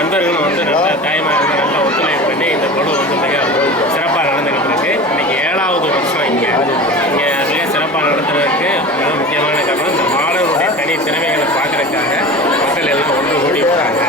நண்பர்களும் வந்து நல்ல தாய்மார்கள் நல்லா ஒத்துழைப்பு பண்ணி இந்த குழு வந்து மிக சிறப்பாக நடந்துக்கிட்டு இருக்கு. இன்னைக்கு 7வது வருஷம் இங்கே மிக சிறப்பாக நடத்துறதுக்கு மிக முக்கியமான காரணம் இந்த மாணவருடைய தனி திறமைகளை பார்க்கறதுக்காக மக்கள் எல்லாம் ஒன்று கூடி போகிறாங்க.